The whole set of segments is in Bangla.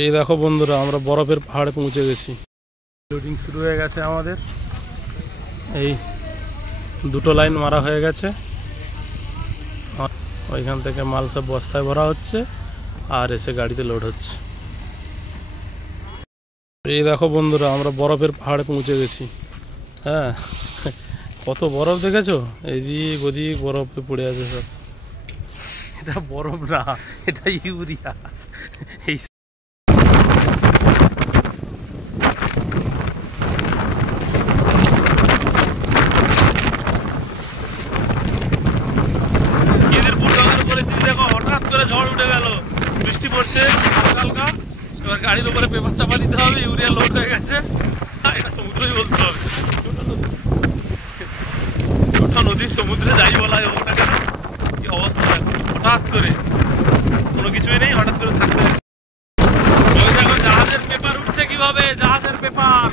এই দেখো বন্ধুরা, আমরা বরফের পাহাড়ে পৌঁছে গেছি। লোডিং শুরু হয়ে গেছে আমাদের। এই দুটো লাইন মারা হয়ে গেছে। ওইখান থেকে মাল সব বস্তায় ভরা হচ্ছে আর এসে গাড়িতে লোড হচ্ছে। এই দেখো বন্ধুরা, আমরা বরফের পাহাড়ে পৌঁছে গেছি। হ্যাঁ, কত বরফ দেখেছো? এদিক ওদিক বরফে পড়ে আছে সব। এটা বরফ না, এটা ইউরিয়া। এই হঠাৎ করে ঝড় উঠে গেল, বৃষ্টি পড়ছে হালকা হালকা। এবার গাড়ির উপরে পেপার চাপা দিতে হবে, ইউরিয়া লোড হয়ে গেছে। এটা সমুদ্রই বলতে হবে, ছোট নদী সমুদ্রে যাই বলা হোক না কেন। কি অবস্থা দেখো, হঠাৎ করে কোনো কিছুই নেই, হঠাৎ করে থাকতে। ওই দেখো জাহাজের পেপার উঠছে কিভাবে, জাহাজের পেপার।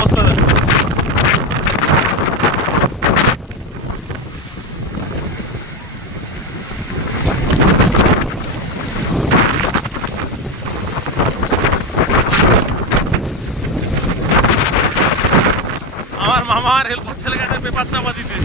অবস্থা দেখো। আমার মামার হেল্পার ছেলে গেছে পেপার চাপা দিতে।